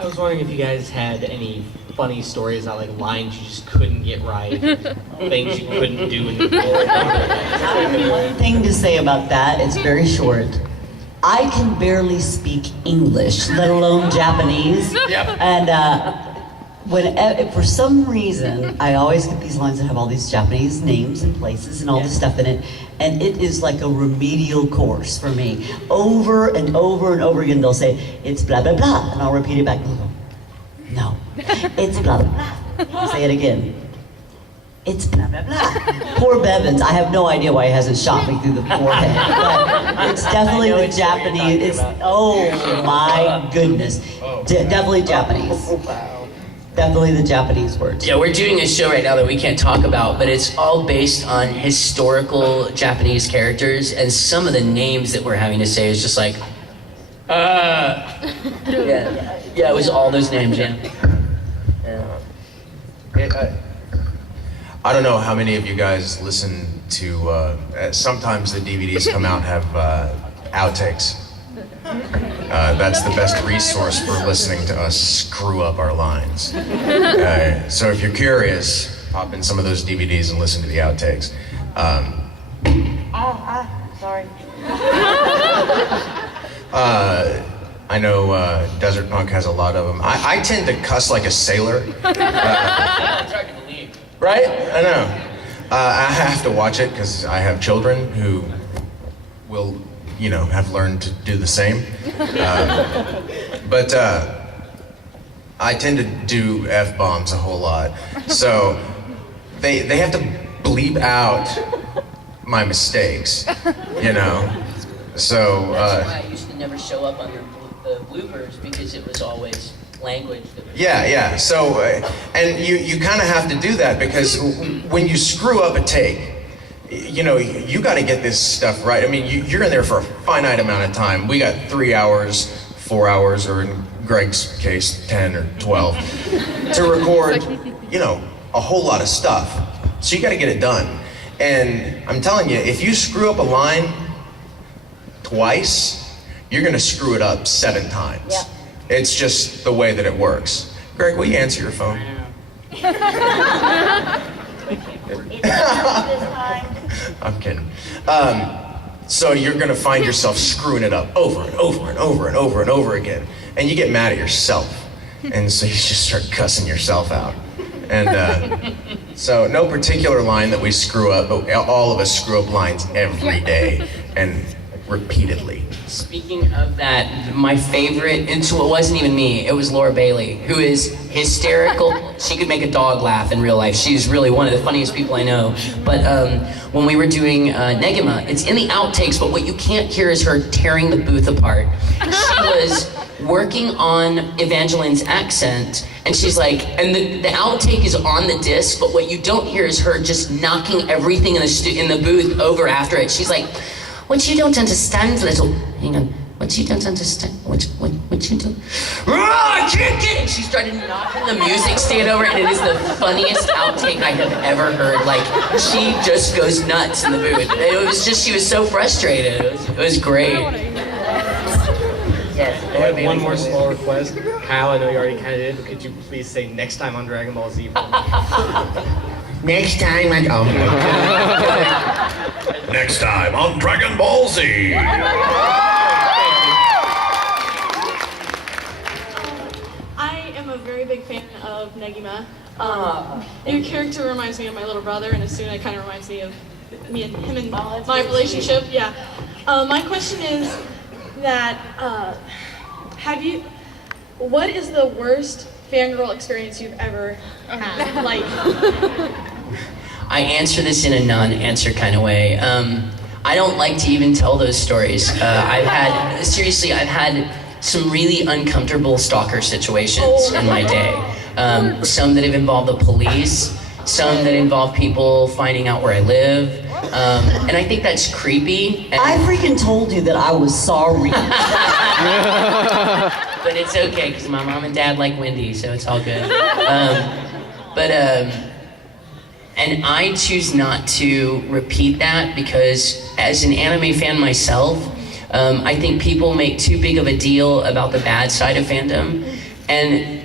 I was wondering if you guys had any funny stories about like lines you just couldn't get right, things you couldn't do in the One thing to say about that, it's very short. I can barely speak English, let alone Japanese. Yep. And for some reason, I always get these lines that have all these Japanese names and places and all this stuff in it, and it is like a remedial course for me. Over and over and over again, they'll say, it's blah, blah, blah, and I'll repeat it back, and they'll go, no, it's blah, blah, blah. I'll say it again. It's blah, blah, blah. Poor Bevins, I have no idea why he hasn't shot me through the forehead, but it's definitely the Japanese, it's, oh my goodness. Definitely Japanese. Definitely the Japanese words. Yeah, we're doing a show right now that we can't talk about, but it's all based on historical Japanese characters, and some of the names that we're having to say is just like, yeah, it was all those names, yeah. I don't know how many of you guys listen to, sometimes the DVDs come out and have outtakes. That's the best resource for listening to us screw up our lines. So if you're curious, pop in some of those DVDs and listen to the outtakes. Sorry. I know Desert Punk has a lot of them. I tend to cuss like a sailor. It's hard to believe. Right? I know. I have to watch it because I have children who will, have learned to do the same. But I tend to do F-bombs a whole lot. So they have to bleep out my mistakes, So That's why I used to never show up on the bloopers, because it was always language that was... Yeah. So, and you kind of have to do that, because when you screw up a take, you got to get this stuff right. I mean, you're in there for a finite amount of time. We got 3 hours, 4 hours, or in Greg's case, 10 or 12, to record, a whole lot of stuff. So you got to get it done. And I'm telling you, if you screw up a line twice, you're going to screw it up 7 times. Yeah. It's just the way that it works. Greg, will you answer your phone? I'm kidding. So you're gonna find yourself screwing it up over and over and over and over and over again. And you get mad at yourself. And so you just start cussing yourself out. And so no particular line that we screw up, but all of us screw up lines every day and repeatedly. Speaking of that, my favorite, and so it wasn't even me, it was Laura Bailey, who is hysterical. She could make a dog laugh in real life. She's really one of the funniest people I know. But when we were doing Negima, it's in the outtakes, but what you can't hear is her tearing the booth apart. She was working on Evangeline's accent, and she's like, and the outtake is on the disc, but what you don't hear is her just knocking everything in the booth over after it. She's like, what you don't understand, little... Hang on. What you don't understand? What you do? I can't get it! She started knocking the music stand over, and it is the funniest outtake I have ever heard. Like, she just goes nuts in the booth. It was just, she was so frustrated. It was great. Yes. I have one more small request. Kyle, I know you already kind of did, but could you please say next time on Dragon Ball Z? Next time on... Oh. Next time on Dragon Ball Z. I am a very big fan of Negima. Your character reminds me of my little brother, and Asuna kind of reminds me of him and my relationship. Yeah. My question is that what is the worst fangirl experience you've ever had? Like. I answer this in a non-answer kind of way. I don't like to even tell those stories. I've had some really uncomfortable stalker situations in my day. Some that have involved the police, some that involve people finding out where I live. And I think that's creepy. I freaking told you that I was sorry. But it's okay, because my mom and dad like Wendy, so it's all good. And I choose not to repeat that, because as an anime fan myself, I think people make too big of a deal about the bad side of fandom, And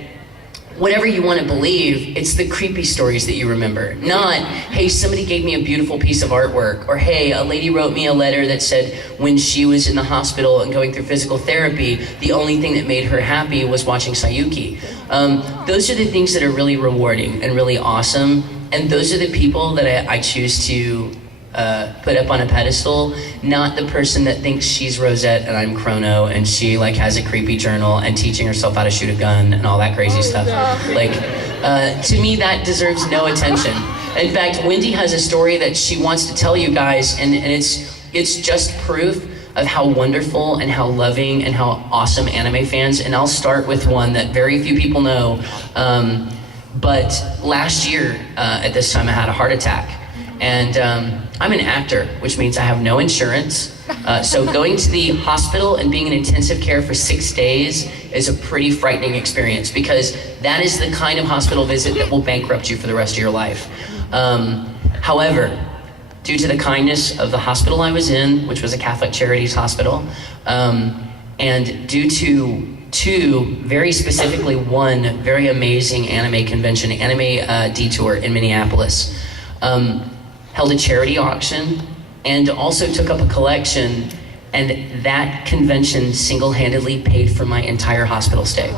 whatever you want to believe, it's the creepy stories that you remember. Not, hey, somebody gave me a beautiful piece of artwork, or hey, a lady wrote me a letter that said when she was in the hospital and going through physical therapy, the only thing that made her happy was watching Sayuki. Those are the things that are really rewarding and really awesome, and those are the people that I choose to put up on a pedestal, not the person that thinks she's Rosette and I'm Chrono and she like has a creepy journal and teaching herself how to shoot a gun and all that crazy stuff. Like, to me that deserves no attention. In fact, Wendy has a story that she wants to tell you guys, and it's just proof of how wonderful and how loving and how awesome anime fans, and I'll start with one that very few people know, but last year at this time I had a heart attack. And I'm an actor, which means I have no insurance. So going to the hospital and being in intensive care for 6 days is a pretty frightening experience, because that is the kind of hospital visit that will bankrupt you for the rest of your life. However, due to the kindness of the hospital I was in, which was a Catholic Charities hospital, and due to very specifically one very amazing anime convention, Anime Detour in Minneapolis, held a charity auction, and also took up a collection, and that convention single-handedly paid for my entire hospital stay.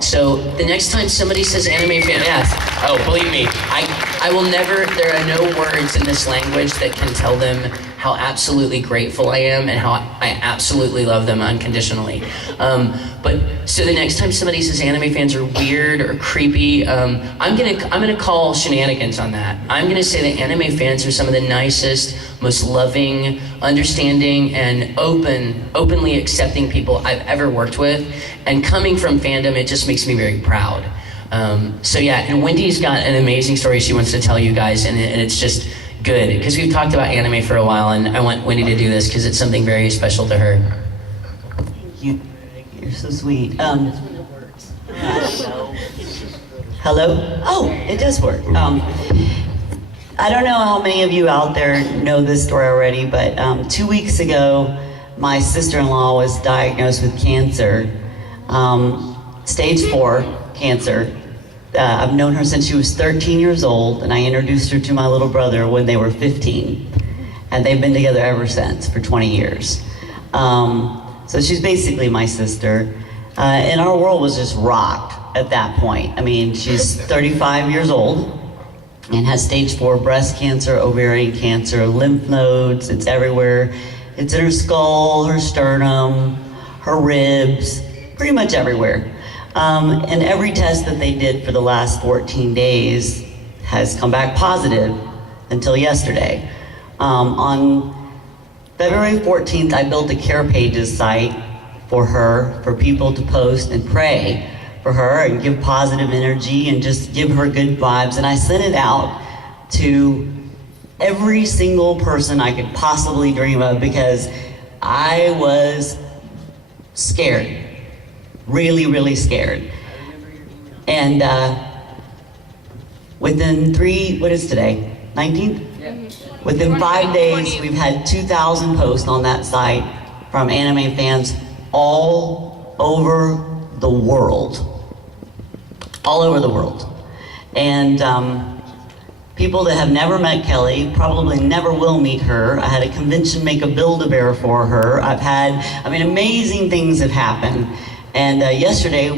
So the next time somebody says anime fan, yes, oh, believe me, I will never, there are no words in this language that can tell them how absolutely grateful I am and how I absolutely love them unconditionally. But so the next time somebody says anime fans are weird or creepy, I'm gonna call shenanigans on that. I'm gonna say that anime fans are some of the nicest, most loving, understanding, and openly accepting people I've ever worked with. And coming from fandom, it just makes me very proud. So yeah, and Wendy's got an amazing story she wants to tell you guys, and it's just good, because we've talked about anime for a while, and I want Wendy to do this because it's something very special to her. Thank you. You're so sweet. Hello? Oh, it does work. I don't know how many of you out there know this story already, but 2 weeks ago, my sister-in-law was diagnosed with cancer, stage 4 cancer. I've known her since she was 13 years old, and I introduced her to my little brother when they were 15. And they've been together ever since, for 20 years. So she's basically my sister. And our world was just rocked at that point. I mean, she's 35 years old and has stage 4 breast cancer, ovarian cancer, lymph nodes, it's everywhere. It's in her skull, her sternum, her ribs, pretty much everywhere. And every test that they did for the last 14 days has come back positive until yesterday. On February 14th, I built a Care Pages site for her, for people to post and pray for her and give positive energy and just give her good vibes. And I sent it out to every single person I could possibly dream of, because I was scared. Really, really scared. And within what is today? 19th? Yeah. Within 5 days, we've had 2,000 posts on that site from anime fans all over the world. All over the world. And people that have never met Kelly, probably never will meet her. I had a convention make a Build-A-Bear for her. Amazing things have happened. And yesterday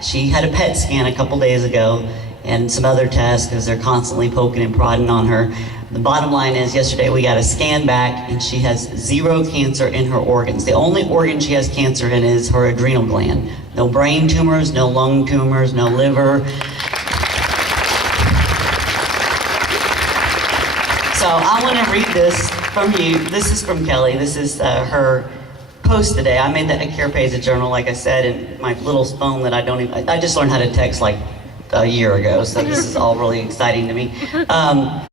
she had a PET scan a couple days ago and some other tests, because they're constantly poking and prodding on her. The bottom line is, yesterday we got a scan back and she has 0 cancer in her organs. The only organ she has cancer in is her adrenal gland. No brain tumors, no lung tumors, no liver. So I want to read this from you. This is from Kelly. This is her post today. I made that a Care Page journal, like I said, in my little phone that I just learned how to text like a year ago, so this is all really exciting to me.